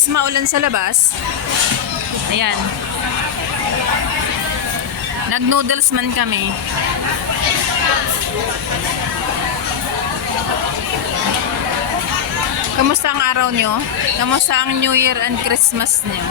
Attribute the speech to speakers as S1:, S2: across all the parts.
S1: Since maulan sa labas, ayan. Nag-noodles man kami. Kamusta ang araw nyo? Kamusta ang New Year and Christmas nyo?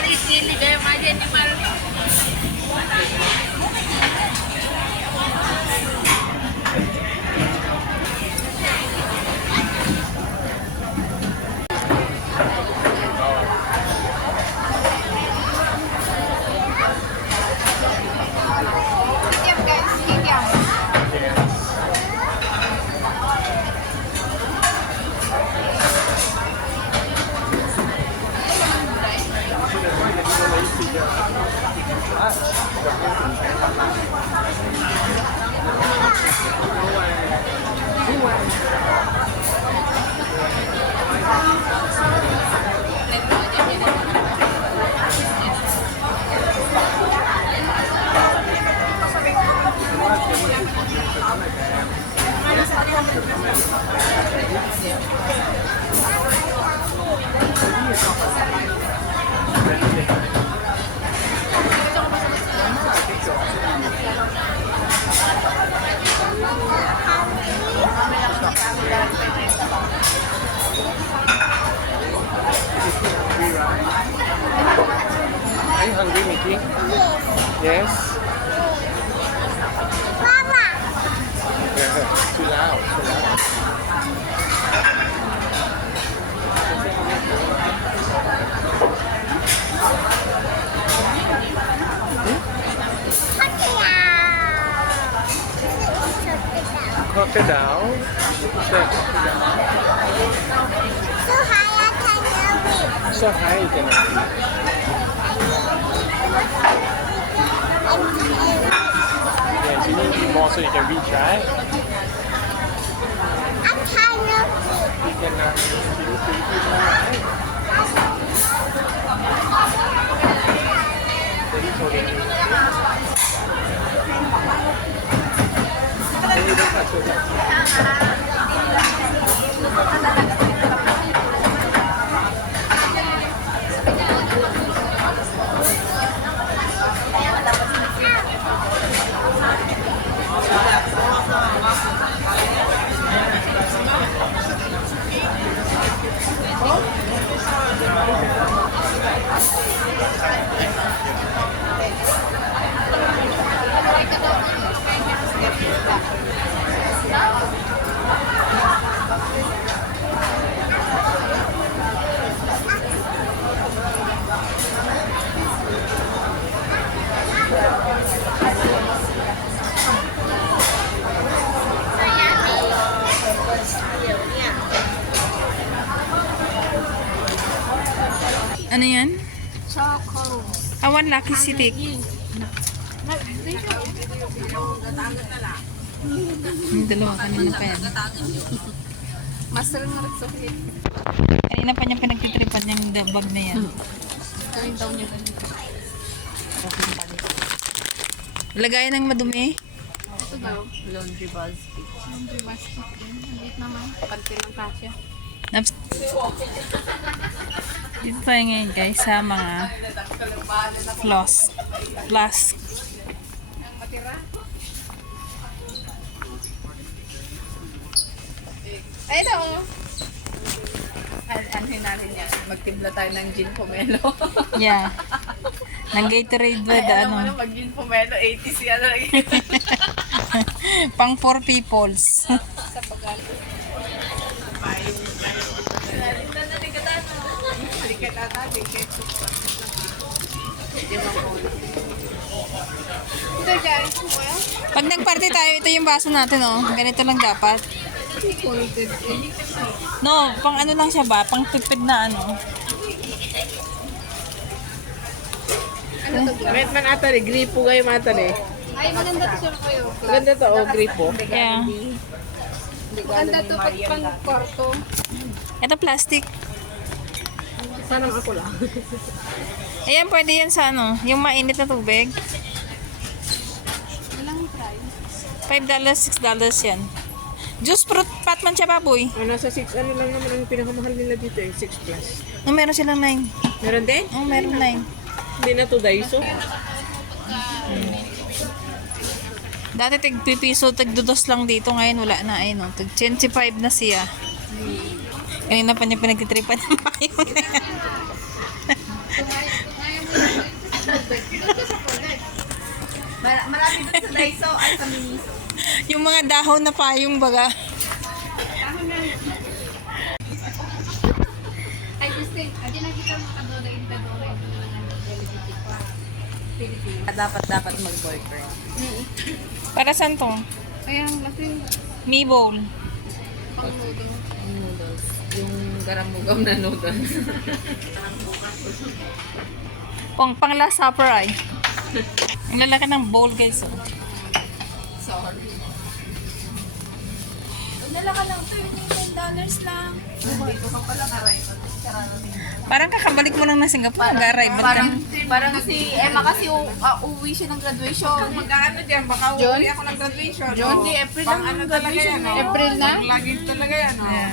S2: Alisili kayo mga animal.
S3: Crocodile? What's that? So high you cannot see. Yes, you need to eat more so you can reach, right? You can uh, you need to eat more, right? Then you told him. Then you 你看
S1: Ano yan?
S2: Choco.
S1: Awan Lucky City. Yung dalawa kanina pa yan.
S2: Master ng Rexoclip.
S1: Kanina pa niya pinagtitripan yung bag na yan.
S2: Gawin daw niya ganito.
S1: Lagayan ng madumi.
S2: Ito daw. Laundry basket. Laundry basket. Maliit naman. Panty ng kasya.
S1: Naps- Dito tayo ngayon guys sa mga floss. Flask.
S2: Ay, ito. An ano natin yan? Magtimpla tayo ng gin pomelo.
S1: Yeah. Ng Gatorade with
S2: Ay,
S1: ano.
S2: na, mag gin pomelo, 80 siya lang.
S1: Pang four peoples.
S2: Sa well,
S1: Pag nagparty tayo, ito yung baso natin oh. Ganito lang dapat. No, pang ano lang siya ba? Pang tipid na ano.
S2: Ano to?
S3: Met man ata ni gripo kayo mata ni.
S2: Ay, maganda to sir kayo.
S3: Maganda to oh gripo.
S1: Yeah.
S2: Maganda to pag pang kwarto.
S1: Ito plastic.
S3: Sana ako lang.
S1: Ayan, pwede yan sa ano. Yung mainit na tubig.
S2: Ilang price?
S1: $5, $6 yan. Juice fruit pat man siya baboy.
S3: Ah, nasa 6 ano lang naman ang pinakamahal nila dito eh, 6 plus.
S1: No, meron silang 9.
S3: Meron din?
S1: Oh, meron 9.
S3: Hindi na to Daiso.
S1: Dati tig pipiso, tig dudos lang dito. Ngayon wala na. Ayun, oh. tig 25 na siya. Kanina pa niya pinagtitripan yung payo na yan.
S2: Mar- marami doon sa Daiso ay sa Miniso.
S1: Yung mga dahon na payong baga.
S2: Ay, gusto Adi na kita makadola yung tadola yung mga
S4: Dapat dapat mag-boyfriend.
S1: Para saan to?
S2: Kaya ang laki
S1: Me bowl.
S2: pang noodle.
S4: Noodles. Yung garamugam na noodles.
S1: Pang pang last supper ay. Ang lalaki ng bowl guys. Oh.
S2: Sorry. Nala ka lang, $13 dollars lang. Dito ka pala karay.
S1: Parang kakabalik mo lang na Singapore. Mag-arrive.
S2: Parang, parang si Emma kasi u- ah, uwi siya ng graduation.
S3: Magkaano dyan? Baka
S2: John?
S3: uwi ako ng graduation.
S2: John,
S3: oh.
S2: di April lang
S3: ano
S2: ang
S3: talaga
S2: graduation
S3: yan,
S2: mo.
S3: oh.
S2: April na?
S3: Lagi talaga yan, oh.
S1: Yeah.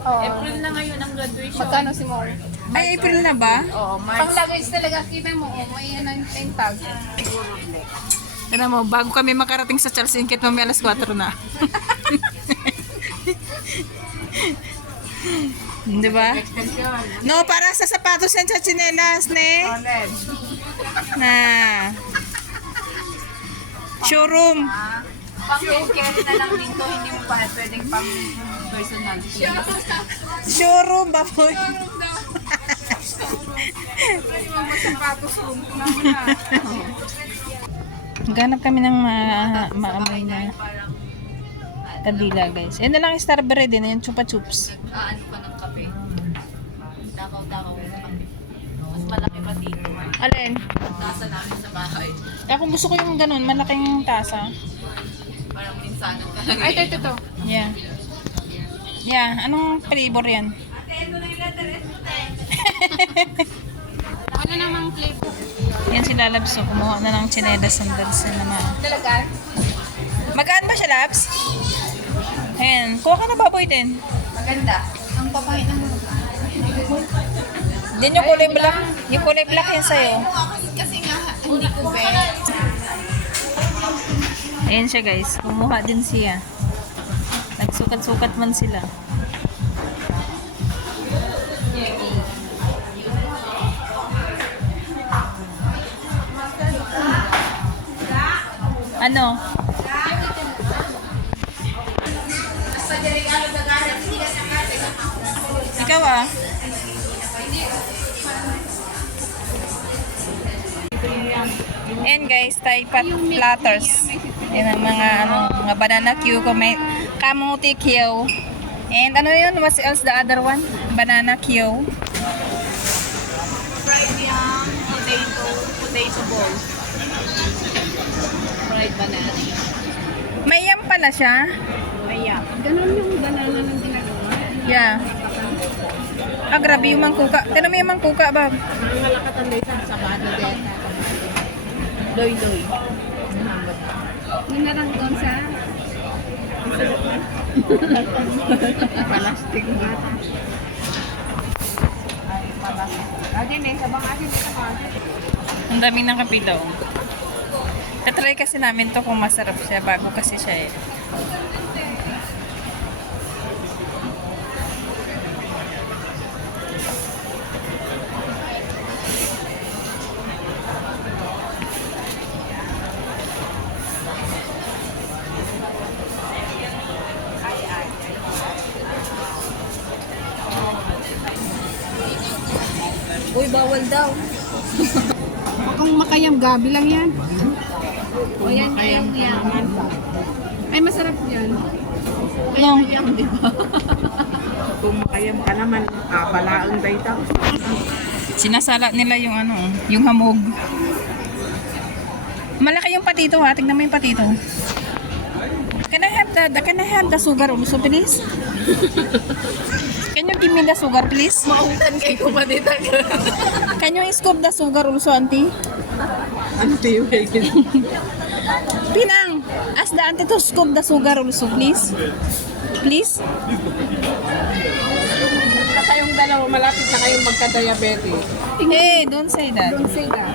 S2: April na ngayon ang graduation. Magkano si More?
S1: Ay, April na ba?
S2: Oo, March. Pang luggage talaga, kita mo, oh, may ano, 9 tag.
S1: Ano mo, bago kami makarating sa Charles Inquit, mamaya alas 4 na. Di ba? No, para sa sapatos yan sa chinelas, ne? Na. Showroom.
S2: Pang carry na lang dito, hindi mo pa pwedeng pang personal.
S1: Showroom, baboy. Ganap kami ng ma maamoy na kadila, guys. Yan na lang yung Starberry din, yung chupa chups.
S2: Ah, ano pa ng kape? Takaw-takaw ng kape. Mas malaki pa dito.
S1: Alin?
S2: Nasa namin sa bahay.
S1: Ako gusto ko yung ganun, malaking tasa.
S2: Parang minsanan ka lang. Ay, ito, ito.
S1: Yeah. Yeah, anong flavor yan?
S2: Ano namang flavor?
S1: Yan si Lalabs, so kumuha na ng chinelas sandals na naman.
S2: Talaga?
S1: Magaan ba siya, Labs? Ayan, kuha ka na baboy din.
S2: Maganda. Ang papangit ng mga.
S1: Din yung kulay black. Yung kulay black yan sa'yo.
S2: Kasi nga, hindi ko bet.
S1: Ayan siya guys, kumuha din siya. Nagsukat-sukat man sila. Ano? And guys, Thai pat platters. Yan ang mga ano, mga banana may kamuti Q. And ano yun? What else the other one? Banana Q.
S2: Fried yam, potato, potato ball. Fried banana.
S1: May yam pala siya.
S2: May yam. Ganun yung banana ng ginagawa.
S1: Yeah. Ah, grabe yung mangkuka. Tinan mo yung mangkuka, Bob.
S2: Ang malakatan na isang sabado din. Doy-doy. Yung narang doon sa Palastik ba? Adin eh, sabang adin.
S1: Ang daming ng kape daw. Katry kasi namin to kung masarap siya. Bago kasi siya eh.
S2: Bawal daw.
S4: Kung makayam, gabi lang yan.
S2: O yan, makayam yam.
S4: Ay, masarap yan.
S1: Yung,
S2: Yam, di ba?
S3: Kung makayam ka naman, ah, balaang dayta.
S1: sinasala nila yung ano, yung hamog. Malaki yung patito ha. Tignan mo yung patito. Can I have the, can I have the sugar also, please? Can you give me the sugar, please?
S2: Mautan kay dito.
S1: Can you scoop the sugar also, auntie?
S3: Tayo kayo?
S1: Pinang! Ask the auntie to scoop the sugar also, please. Please.
S2: Sa kayong dalawa, malapit na kayong magka-diabetes.
S1: Hey, don't say that.
S2: Don't say that.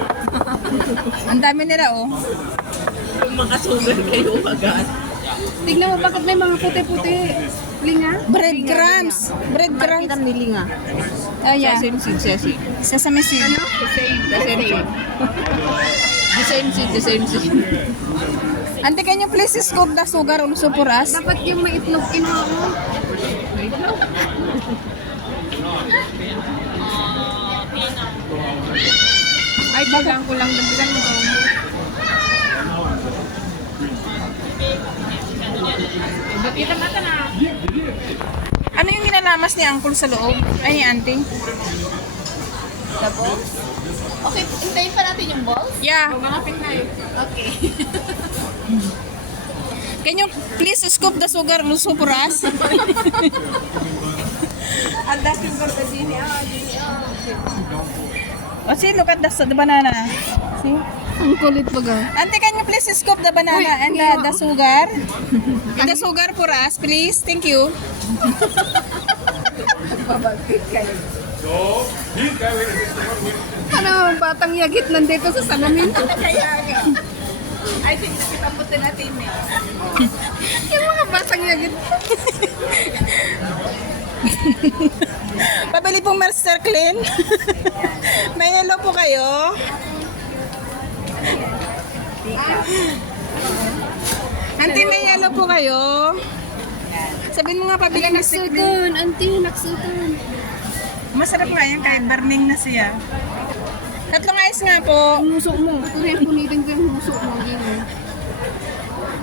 S1: Ang dami nila, oh.
S4: Kung makasugal kayo agad.
S2: Tignan mo, bakit may mga puti-puti? Linga?
S1: Breadcrumbs. Breadcrumbs.
S2: Kita milinga.
S1: Oh, yeah.
S4: Sesame seed, sesame.
S1: Sesame seed.
S2: Ano?
S4: The same, the same seed. The same seed, the same seed.
S1: Auntie, can you please scoop the sugar also for us?
S2: Dapat yung may itlog kinuha mo. Ay, bagang ko lang dagdagan mo. Ba't kita mata na?
S1: Ano yung ginalamas ni Uncle sa loob? Ay, ni Auntie?
S5: The balls? Okay, hintayin pa natin yung balls?
S1: Yeah.
S2: Malapit na eh.
S5: Okay.
S1: Can you please scoop the sugar also for us?
S2: Ang dating ko sa dini. Ah, dini.
S1: Oh, see, look at the, the banana. See?
S2: Ang kulit baga.
S1: Auntie, can you please scoop the banana
S2: Uy,
S1: and the, the sugar? And the sugar for us, please. Thank you.
S2: Ano, batang yagit nandito sa salamin.
S5: I think nakita po natin eh.
S2: yung mga batang yagit.
S1: Pabili pong Master Clean. May hello po kayo. Auntie, may hello po kayo. Sabihin mo nga pabili Master Clean.
S2: Naksutan, auntie, naksutan.
S1: Masarap nga yan kahit burning na siya. Tatlong ice nga po.
S2: Ang musok mo. Ito rin punitin ko yung musok mo. Yun.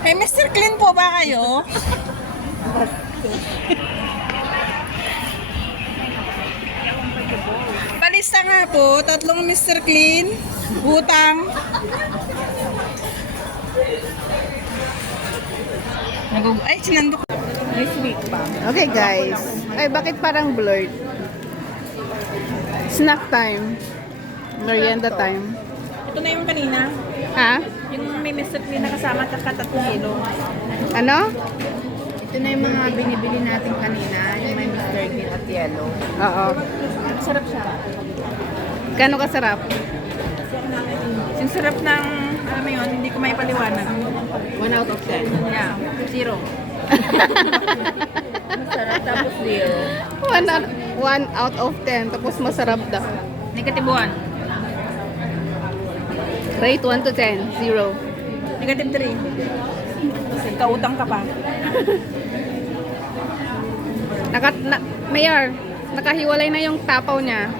S1: May Mr. Clean po ba kayo? Palista nga po, tatlong Mr. Clean, utang. Nagug Ay, sinandok.
S2: Okay guys. Ay, bakit parang blurred? Snack time. Merienda time.
S1: Ito na yung kanina.
S2: Ha?
S1: Yung may Mr. Clean na kasama at tatlong kilo.
S2: Ano?
S5: Ito na yung mga binibili natin kanina, yung may Mr. Green at yellow.
S2: Oo.
S1: Sarap siya.
S2: Gano'ng kasarap?
S1: Yung sarap ng, alam mo yun, hindi ko may paliwanag.
S2: 1 out of 10.
S1: Yeah, zero.
S5: Masarap tapos zero.
S2: 1 out, one out of 10. Tapos masarap daw.
S1: Negative 1.
S2: Rate 1 to 10. 0.
S1: Negative 3. Kasi kautang ka pa.
S2: Naka, na, Mayor, nakahiwalay na yung tapaw niya.